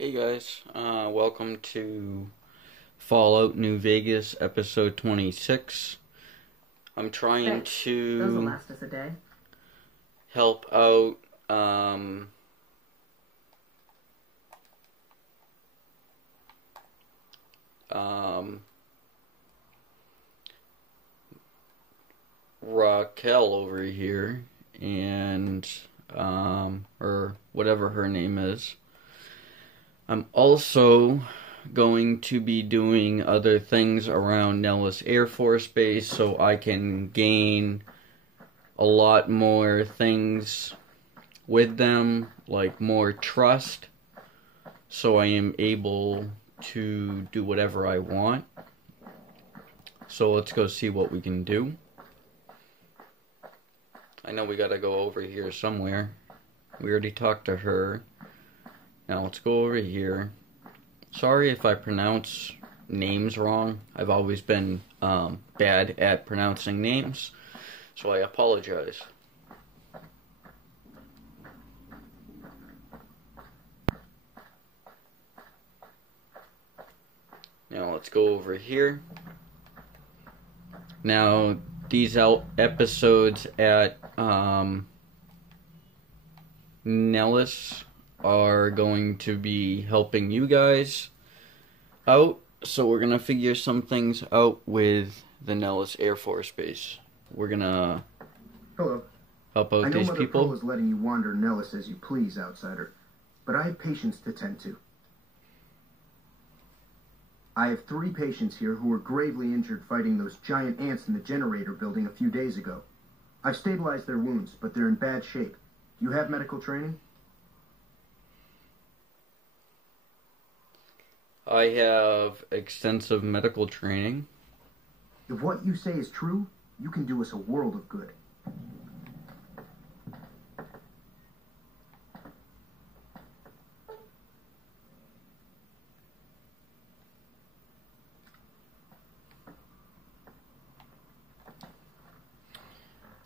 Hey guys, welcome to Fallout New Vegas episode 26. I'm trying Thanks. Those will to last us a day. help out um, Raquel over here, and or whatever her name is. I'm also going to be doing other things around Nellis Air Force Base so I can gain a lot more things with them, like more trust, so I am able to do whatever I want. So let's go see what we can do. I know we gotta go over here somewhere. We already talked to her. Now let's go over here. Sorry if I pronounce names wrong. I've always been bad at pronouncing names, so I apologize. Now let's go over here. Now these episodes at Nellis are going to be helping you guys out. So we're going to figure some things out with the Nellis Air Force Base. We're going to Hello. help out I know these Mother people. Cole is letting you wander Nellis as you please, outsider, but I have patients to tend to. I have 3 patients here who were gravely injured fighting those giant ants in the generator building a few days ago. I've stabilized their wounds, but they're in bad shape. Do you have medical training? I have extensive medical training. If what you say is true, you can do us a world of good.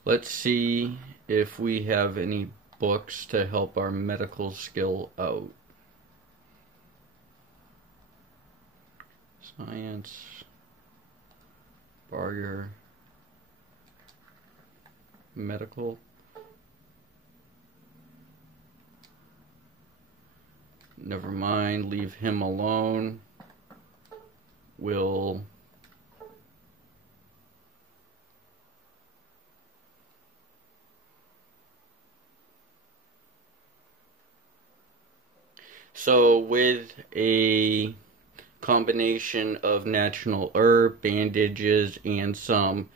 Let's see if we have any books to help our medical skill out. Science, Barger, medical. Never mind, leave him alone. We'll So with a combination of natural herb, bandages, and some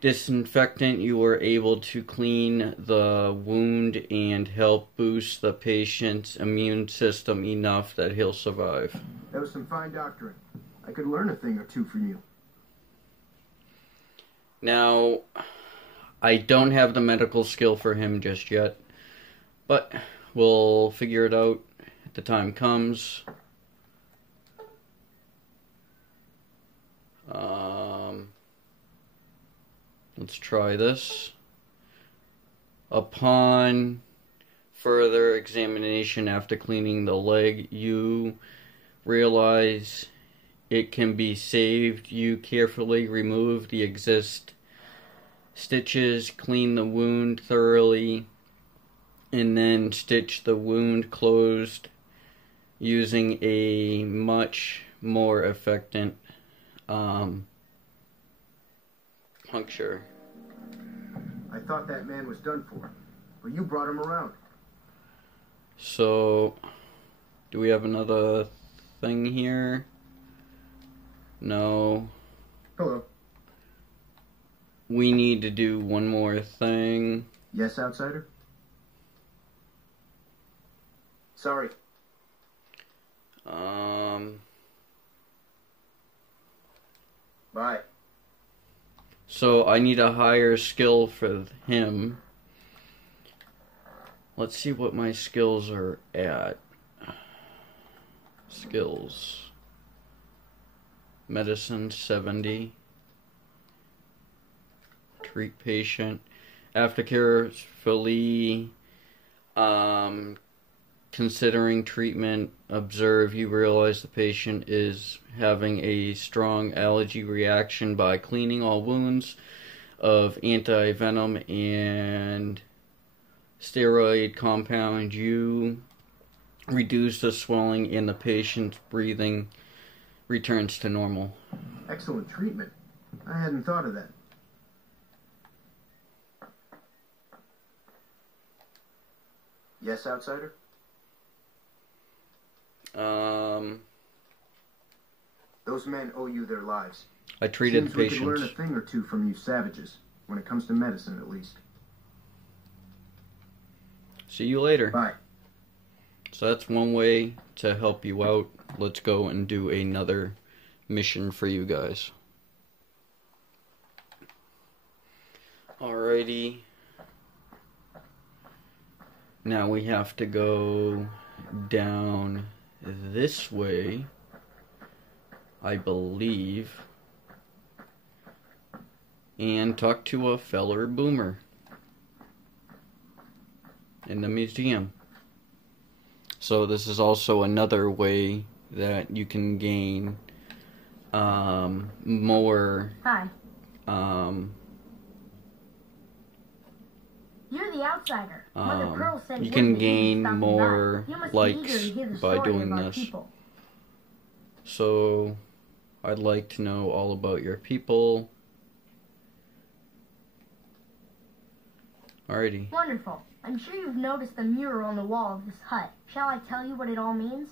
disinfectant, you were able to clean the wound and help boost the patient's immune system enough that he'll survive. That was some fine doctoring. I could learn a thing or two from you. Now, I don't have the medical skill for him just yet, but we'll figure it out if the time comes. Let's try this. Upon further examination after cleaning the leg, you realize it can be saved. You carefully remove the stitches, clean the wound thoroughly, and then stitch the wound closed using a much more effective puncture. I thought that man was done for, but you brought him around. So, do we have another thing here? No. Hello. We need to do one more thing. Yes, outsider? Sorry. Bye. So I need a higher skill for him. Let's see what my skills are at. Skills. Medicine 70. Treat patient. After carefully considering treatment, observe, you realize the patient is having a strong allergy reaction. By cleaning all wounds of anti-venom and steroid compound, you reduce the swelling and the patient's breathing returns to normal. Excellent treatment. I hadn't thought of that. Yes, outsider? Those men owe you their lives. I treated Seems the we patients. could learn a thing or two from you savages, when it comes to medicine at least. See you later. Bye. So that's one way to help you out. Let's go and do another mission for you guys. Alrighty. Now we have to go down this way, I believe, and talk to a feller boomer in the museum. So this is also another way that you can gain more. Hi. You're the outsider. Mother Pearl said you can word that gain you'd be stopping more by. You must be eager likes to hear the by story doing of our this. people. So I'd like to know all about your people. Alrighty. Wonderful. I'm sure you've noticed the mural on the wall of this hut. Shall I tell you what it all means?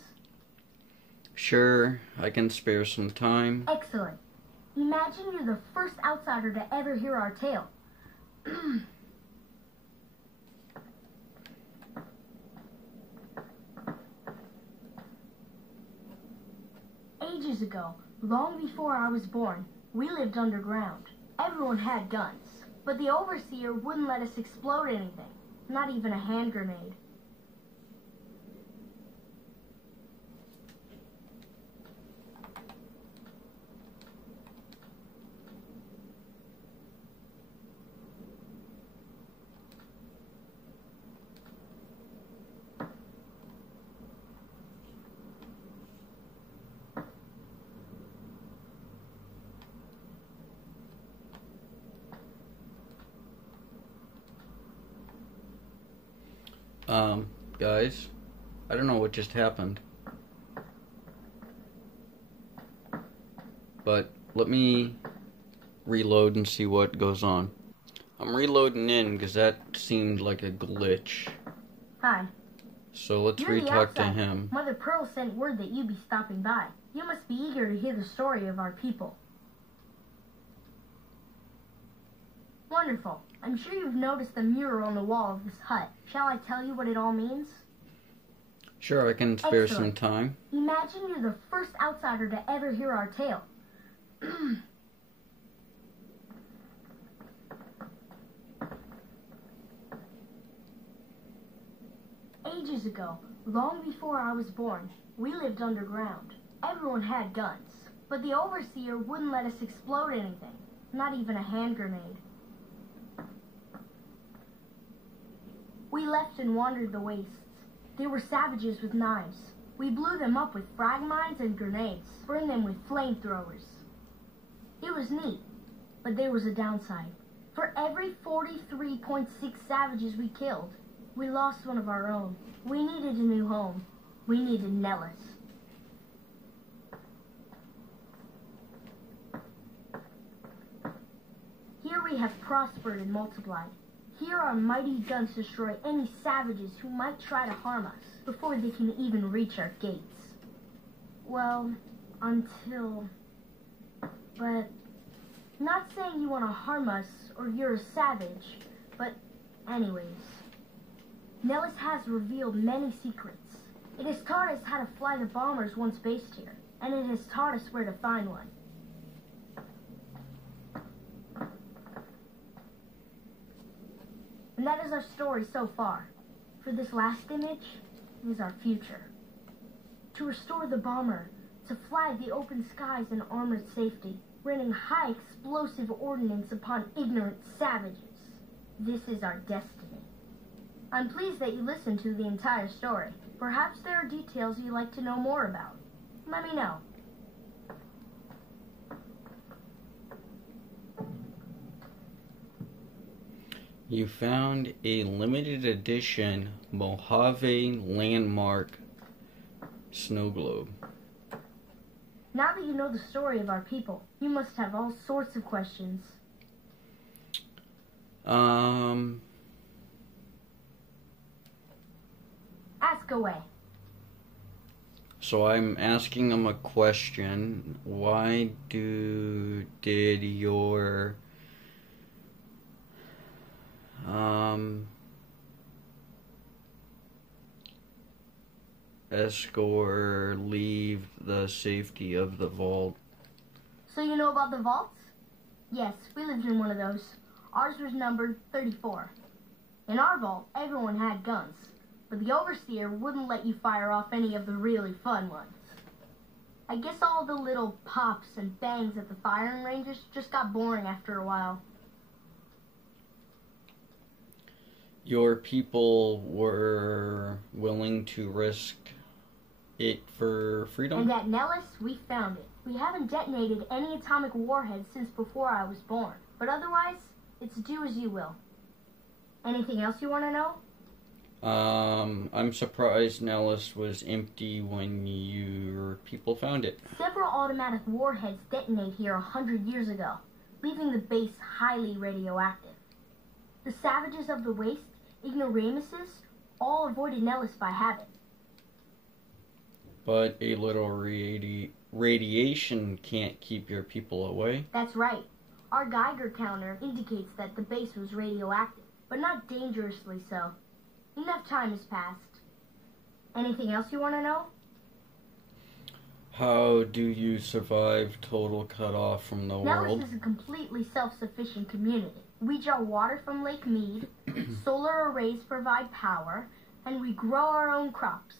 Sure, I can spare some time. Excellent. Imagine you're the first outsider to ever hear our tale. Ages ago, long before I was born, we lived underground. Everyone had guns, but the overseer wouldn't let us explode anything, not even a hand grenade. Guys, I don't know what just happened, but let me reload and see what goes on. I'm reloading in because that seemed like a glitch. Hi. So let's You're the re-talk to outsider. him. Mother Pearl sent word that you'd be stopping by. You must be eager to hear the story of our people. Wonderful. I'm sure you've noticed the mural on the wall of this hut. Shall I tell you what it all means? Sure, I can spare some Excellent. time. Imagine you're the first outsider to ever hear our tale. Ages ago, long before I was born, we lived underground. Everyone had guns, but the overseer wouldn't let us explode anything, not even a hand grenade. We left and wandered the wastes. There were savages with knives. We blew them up with frag mines and grenades, burned them with flamethrowers. It was neat, but there was a downside. For every 43.6 savages we killed, we lost one of our own. We needed a new home. We needed Nellis. Here we have prospered and multiplied. Here our mighty guns destroy any savages who might try to harm us before they can even reach our gates. Well, until... But, not saying you want to harm us or you're a savage, but anyways. Nellis has revealed many secrets. It has taught us how to fly the bombers once based here, and it has taught us where to find one. And that is our story so far. For this last image is our future. To restore the bomber, to fly the open skies in armored safety, raining high explosive ordnance upon ignorant savages. This is our destiny. I'm pleased that you listened to the entire story. Perhaps there are details you'd like to know more about. Let me know. You found a limited edition Mojave landmark snow globe. Now that you know the story of our people, you must have all sorts of questions. Ask away. So I'm asking them a question. Why did your escort leave the safety of the vault? So you know about the vaults? Yes, we lived in one of those. Ours was numbered 34. In our vault, everyone had guns, but the overseer wouldn't let you fire off any of the really fun ones. I guess all the little pops and bangs at the firing ranges just got boring after a while. Your people were willing to risk it for freedom? And at Nellis, we found it. We haven't detonated any atomic warheads since before I was born. But otherwise, it's do as you will. Anything else you want to know? I'm surprised Nellis was empty when your people found it. Several automatic warheads detonate here 100 years ago, leaving the base highly radioactive. The savages of the waste, ignoramuses, all avoided Nellis by habit. But a little radiation can't keep your people away. That's right. Our Geiger counter indicates that the base was radioactive, but not dangerously so. Enough time has passed. Anything else you want to know? How do you survive total cutoff from the world? Nellis is a completely self-sufficient community. We draw water from Lake Mead, solar arrays provide power, and we grow our own crops.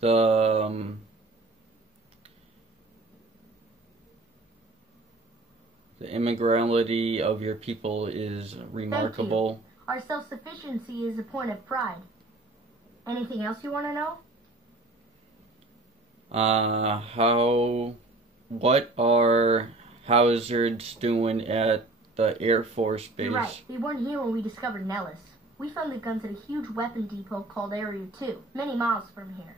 The immorality of your people is remarkable. Our self-sufficiency is a point of pride. Anything else you want to know? What are Hazards doing at the Air Force Base? You're right. They weren't here when we discovered Nellis. We found the guns at a huge weapon depot called Area 2, many miles from here.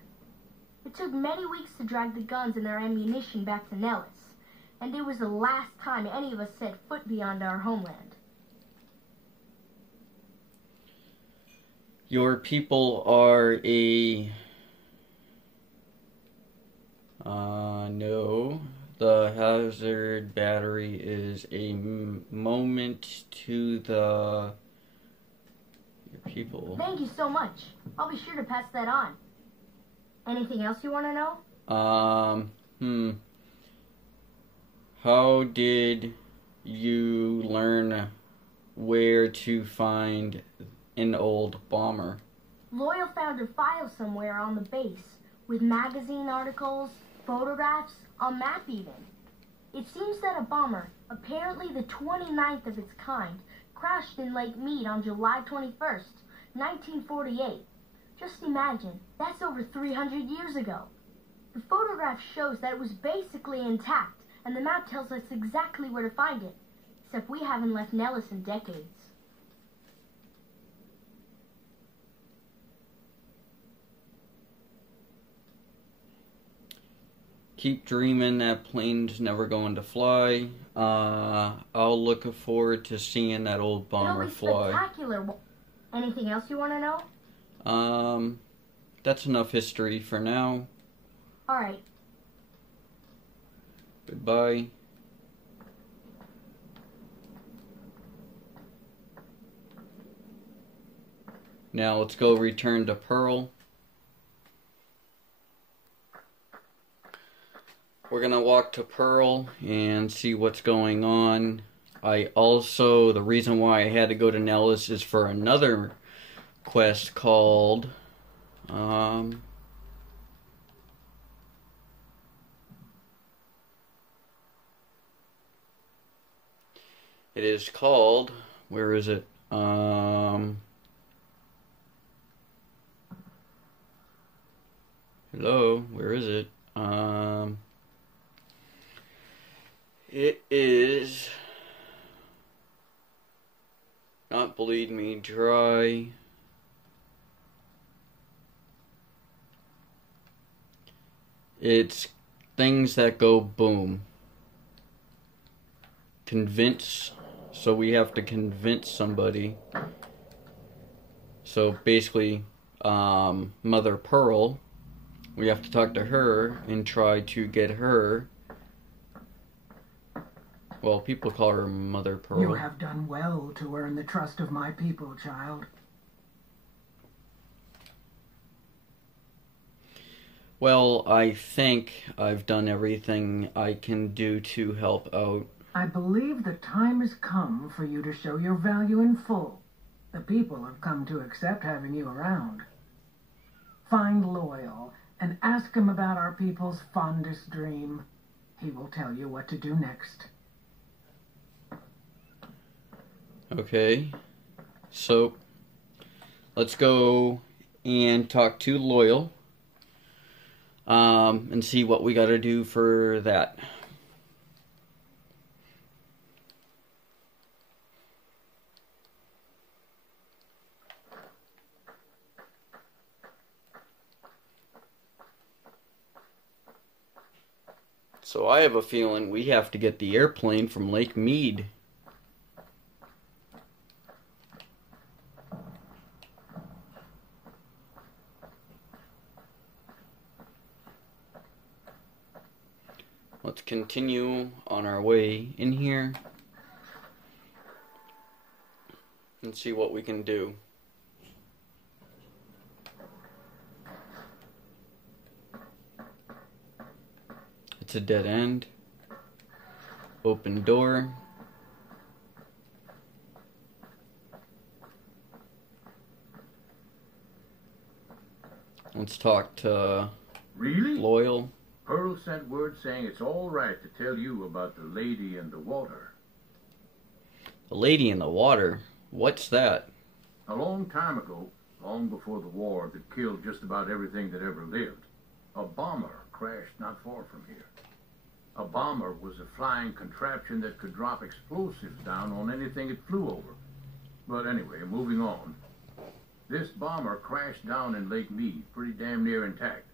It took many weeks to drag the guns and their ammunition back to Nellis, and it was the last time any of us set foot beyond our homeland. Your people are no. The hazard battery is a moment to your people. Thank you so much. I'll be sure to pass that on. Anything else you want to know? How did you learn where to find an old bomber? Loyal found a file somewhere on the base with magazine articles, photographs, a map even. It seems that a bomber, apparently the 29th of its kind, crashed in Lake Mead on July 21st, 1948. Just imagine, that's over 300 years ago. The photograph shows that it was basically intact, and the map tells us exactly where to find it, except we haven't left Nellis in decades. Keep dreaming that plane's never going to fly. I'll look forward to seeing that old bomber fly. Spectacular. Anything else you want to know? That's enough history for now. Alright. Goodbye. Now let's go return to Pearl. We're gonna walk to Pearl and see what's going on. The reason why I had to go to Nellis is for another quest called It is called, where is it? Hello, where is it? It is not Bleed Me Dry. It's things that go boom. Convince. So we have to convince somebody. So basically, Mother Pearl, we have to talk to her and try to get her. Well, people call her Mother Pearl. You have done well to earn the trust of my people, child. Well, I think I've done everything I can do to help out. I believe the time has come for you to show your value in full. The people have come to accept having you around. Find Loyal and ask him about our people's fondest dream. He will tell you what to do next. Okay, so let's go and talk to Loyal and see what we gotta do for that. So I have a feeling we have to get the airplane from Lake Mead. Let's continue on our way in here and see what we can do. It's a dead end. Open door. Let's talk to Really? Loyal. Pearl sent word saying it's all right to tell you about the lady in the water. The lady in the water? What's that? A long time ago, long before the war that killed just about everything that ever lived, a bomber crashed not far from here. A bomber was a flying contraption that could drop explosives down on anything it flew over. But anyway, moving on. This bomber crashed down in Lake Mead, pretty damn near intact.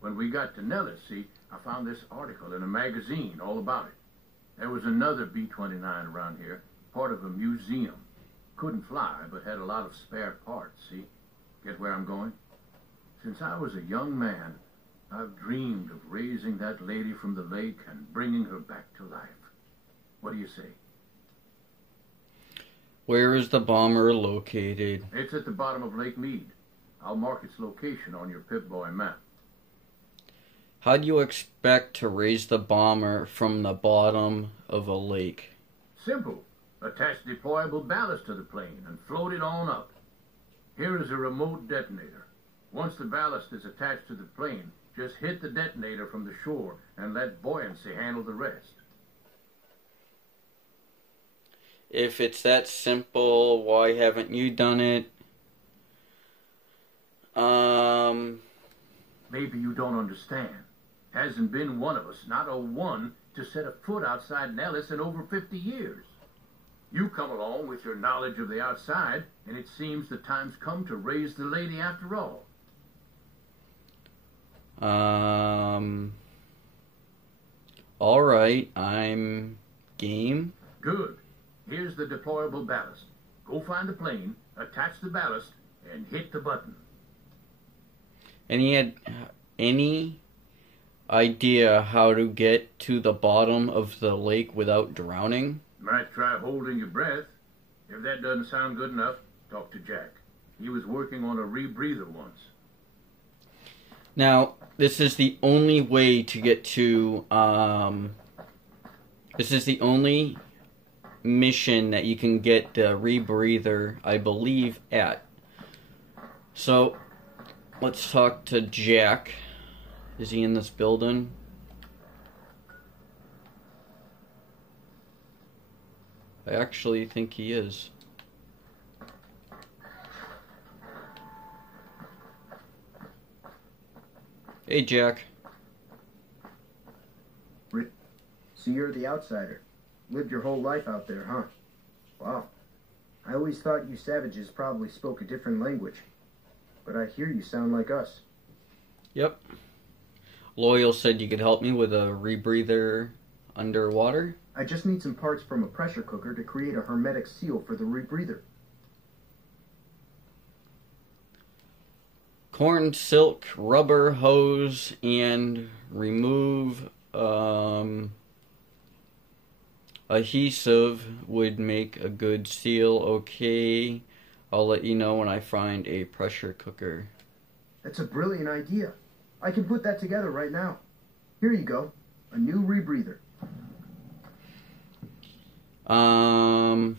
When we got to Nellis, see, I found this article in a magazine all about it. There was another B-29 around here, part of a museum. Couldn't fly, but had a lot of spare parts, see? Get where I'm going? Since I was a young man, I've dreamed of raising that lady from the lake and bringing her back to life. What do you say? Where is the bomber located? It's at the bottom of Lake Mead. I'll mark its location on your Pip-Boy map. How do you expect to raise the bomber from the bottom of a lake? Simple. Attach deployable ballast to the plane and float it on up. Here is a remote detonator. Once the ballast is attached to the plane, just hit the detonator from the shore and let buoyancy handle the rest. If it's that simple, why haven't you done it? Maybe you don't understand. Hasn't been one of us, not a one, to set a foot outside Nellis in over 50 years. You come along with your knowledge of the outside, and it seems the time's come to raise the lady after all. Alright, I'm game. Good. Here's the deployable ballast. Go find the plane, attach the ballast, and hit the button. Any idea how to get to the bottom of the lake without drowning? Might try holding your breath. If that doesn't sound good enough, talk to Jack. He was working on a rebreather once. Now, this is the only way to get to, this is the only mission that you can get the rebreather, I believe, at. So, let's talk to Jack. Is he in this building? I actually think he is. Hey, Jack. So you're the outsider. Lived your whole life out there, huh? Wow. I always thought you savages probably spoke a different language. But I hear you sound like us. Yep. Loyal said you could help me with a rebreather underwater. I just need some parts from a pressure cooker to create a hermetic seal for the rebreather. Corn, silk, rubber, hose, and remove adhesive would make a good seal. Okay, I'll let you know when I find a pressure cooker. That's a brilliant idea. I can put that together right now. Here you go. A new rebreather. Alrighty.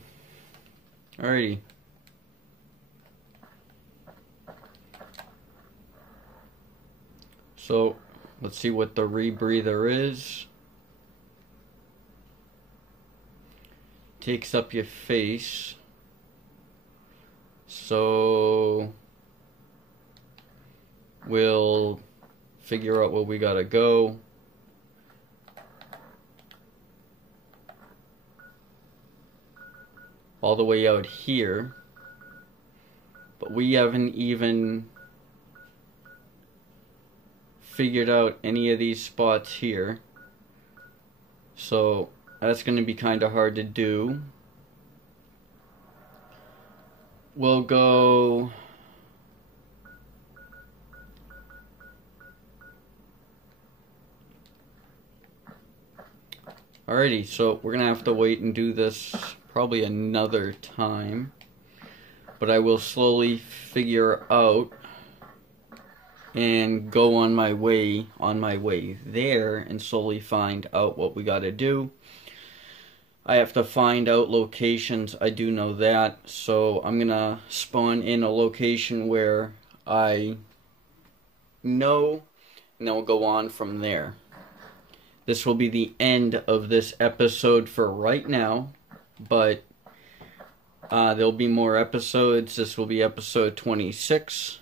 So, let's see what the rebreather is. Takes up your face. So, we'll figure out where we gotta go. All the way out here. But we haven't even figured out any of these spots here. So that's going to be kind of hard to do. We'll go alrighty, so we're gonna have to wait and do this probably another time, but I will slowly figure out and go on my way there and slowly find out what we gotta do. I have to find out locations, I do know that, so I'm gonna spawn in a location where I know, and then we'll go on from there. This will be the end of this episode for right now, but there'll be more episodes. This will be episode 26.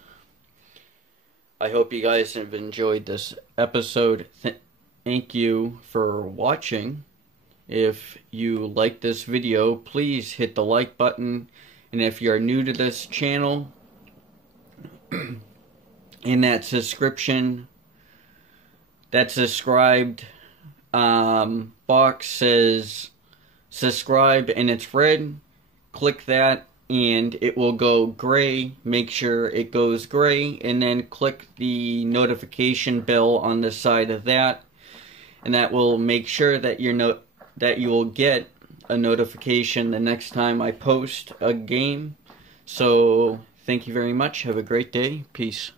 I hope you guys have enjoyed this episode. Thank you for watching. If you like this video, please hit the like button. And if you're new to this channel, in that subscribed box says subscribe and it's red. Click that and it will go gray. Make sure it goes gray and then click the notification bell on the side of that, and that will make sure that you will get a notification the next time I post a game. So thank you very much. Have a great day. Peace.